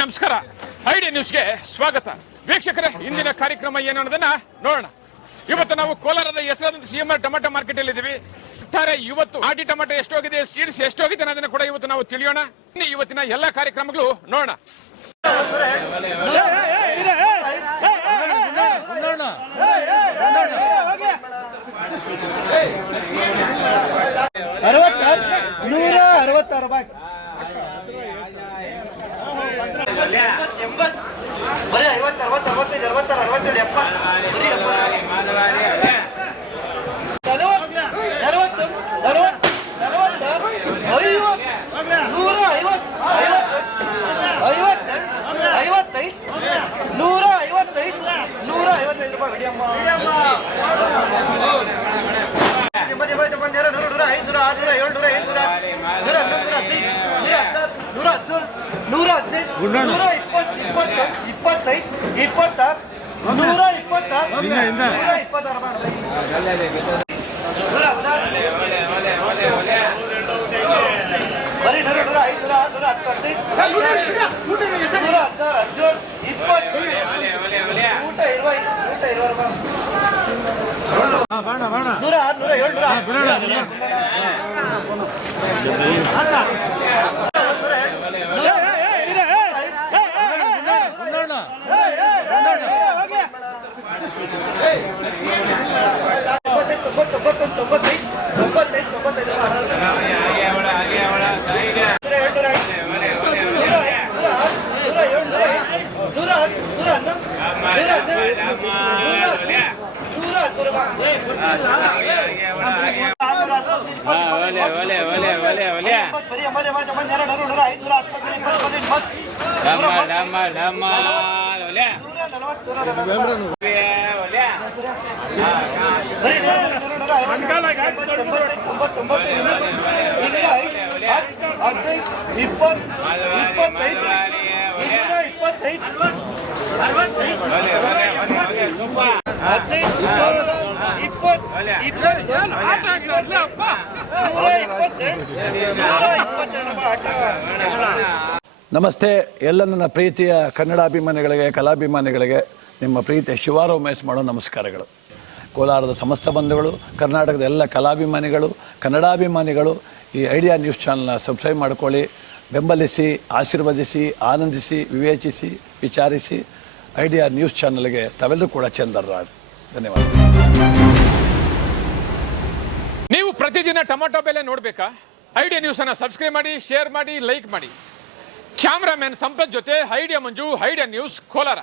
ನಮಸ್ಕಾರ. ಐಡಿಯಾ ನ್ಯೂಸ್ಗೆ ಸ್ವಾಗತ. ವೀಕ್ಷಕರೇ, ಇಂದಿನ ಕಾರ್ಯಕ್ರಮ ಏನು ಅನ್ನೋದನ್ನ ನೋಡೋಣ. ಇವತ್ತು ನಾವು ಕೋಲಾರದ ಹೆಸರಾದಂತ ಸಿಎಂಆರ್ ಟೊಮೆಟೊ ಮಾರ್ಕೆಟ್ ಅಲ್ಲಿ ಇದ್ದೀವಿ. ಇವತ್ತು ಆಟಿ ಟೊಮೆಟೊ ಎಷ್ಟೋಗಿದೆ, ಸೀಡ್ಸ್ ಎಷ್ಟೋಗಿದೆ ಅನ್ನೋದನ್ನ ಕೂಡ ಇವತ್ತು ನಾವು ತಿಳಿಯೋಣ. ಇವತ್ತಿನ ಎಲ್ಲಾ ಕಾರ್ಯಕ್ರಮಗಳು ನೋಡೋಣ. ಬರೀ 50, 60, 65, 66, 67, 70 ಬರೀ 120. ನಮಸ್ತೆ. ಎಲ್ಲ ನನ್ನ ಪ್ರೀತಿಯ ಕನ್ನಡಾಭಿಮಾನಿಗಳಿಗೆ, ಕಲಾಭಿಮಾನಿಗಳಿಗೆ ನಿಮ್ಮ ಪ್ರೀತಿಯ ಶಿವಾರ ಉಮೇಶ್ ಮಾಡೋ ನಮಸ್ಕಾರಗಳು. ಕೋಲಾರದ ಸಮಸ್ತ ಬಂಧುಗಳು, ಕರ್ನಾಟಕದ ಎಲ್ಲ ಕಲಾಭಿಮಾನಿಗಳು, ಕನ್ನಡಾಭಿಮಾನಿಗಳು ಈ ಐಡಿಯಾ ನ್ಯೂಸ್ ಚಾನಲ್ನ ಸಬ್ಸ್ಕ್ರೈಬ್ ಮಾಡ್ಕೊಳ್ಳಿ, ಬೆಂಬಲಿಸಿ, ಆಶೀರ್ವದಿಸಿ, ಆನಂದಿಸಿ, ವಿವೇಚಿಸಿ, ವಿಚಾರಿಸಿ. ಐಡಿಯಾ ನ್ಯೂಸ್ ಚಾನಲ್ಗೆ ತಾವೆಲ್ಲರೂ ಕೂಡ ಚಂದರ್ರಾಜ್. ಧನ್ಯವಾದ. ನೀವು ಪ್ರತಿದಿನ ಟೊಮೆಟೊ ಬೆಲೆ ನೋಡ್ಬೇಕಾ? ಐಡಿಯಾ ನ್ಯೂಸ್ ಅನ್ನ ಸಬ್ಸ್ಕ್ರೈಬ್ ಮಾಡಿ, ಶೇರ್ ಮಾಡಿ, ಲೈಕ್ ಮಾಡಿ. ಕ್ಯಾಮ್ರಾಮನ್ ಸಂಪತ್ ಜೊತೆ ಐಡಿಯಾ ಮಂಜು, ಐಡಿಯಾ ನ್ಯೂಸ್, ಕೋಲಾರ.